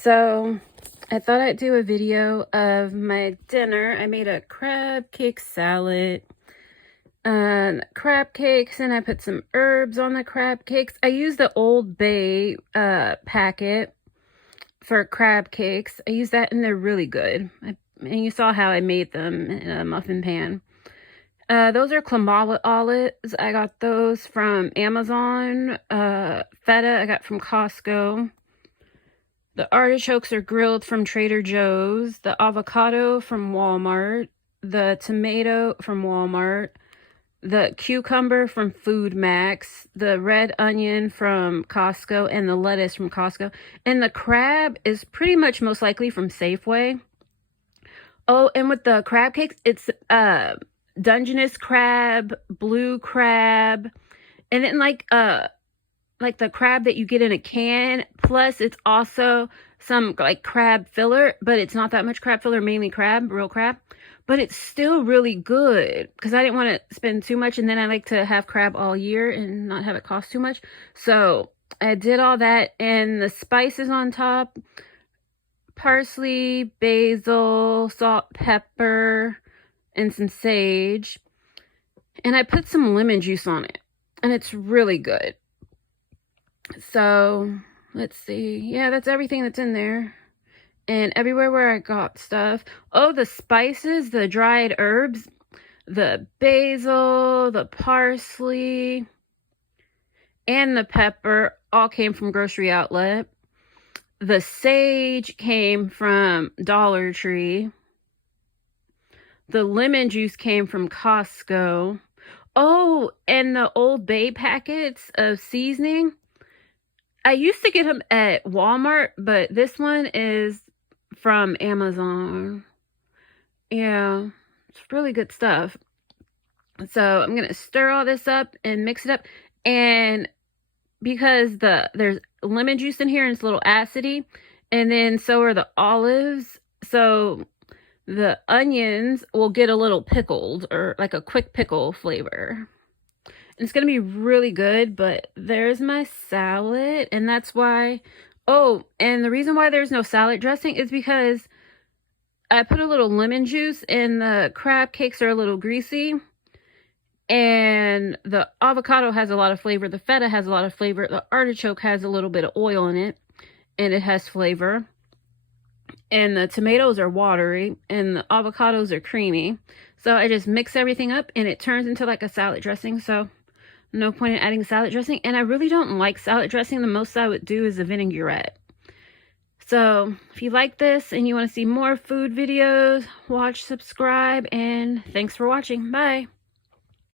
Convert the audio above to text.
So I thought I'd do a video of my dinner. I made a crab cake salad, crab cakes, and I put some herbs on the crab cakes. I used the Old Bay packet for crab cakes. I use that and they're really good. And you saw how I made them in a muffin pan. Those are Klamala olives. I got those from Amazon. Feta I got from Costco. The artichokes are grilled from Trader Joe's. The avocado from Walmart. The tomato from Walmart. The cucumber from Food Max. The red onion from Costco. And the lettuce from Costco. And the crab is pretty much most likely from Safeway. Oh, and with the crab cakes, it's Dungeness crab, blue crab, and then like the crab that you get in a can, plus it's also some like crab filler, but it's not that much crab filler, mainly crab, real crab, but it's still really good because I didn't want to spend too much, and then I like to have crab all year and not have it cost too much. So I did all that, and the spices on top: parsley, basil, salt, pepper, and some sage. And I put some lemon juice on it, and it's really good. So let's see. Yeah, that's everything that's in there. And everywhere where I got stuff. Oh, the spices, the dried herbs, the basil, the parsley, and the pepper all came from Grocery Outlet. The sage came from Dollar Tree. The lemon juice came from Costco. Oh, and the Old Bay packets of seasoning, I used to get them at Walmart, but this one is from Amazon. Yeah, it's really good stuff. So I'm going to stir all this up and mix it up. And because there's lemon juice in here and it's a little acidy, and then so are the olives, so the onions will get a little pickled, or like a quick pickle flavor. It's going to be really good. But there's my salad, and that's why. Oh, and the reason why there's no salad dressing is because I put a little lemon juice, and the crab cakes are a little greasy, and the avocado has a lot of flavor. The feta has a lot of flavor. The artichoke has a little bit of oil in it, and it has flavor. And the tomatoes are watery, and the avocados are creamy. So I just mix everything up, and it turns into like a salad dressing. So no point in adding salad dressing. And I really don't like salad dressing. The most I would do is a vinaigrette. So if you like this and you want to see more food videos, watch, subscribe, and thanks for watching. Bye.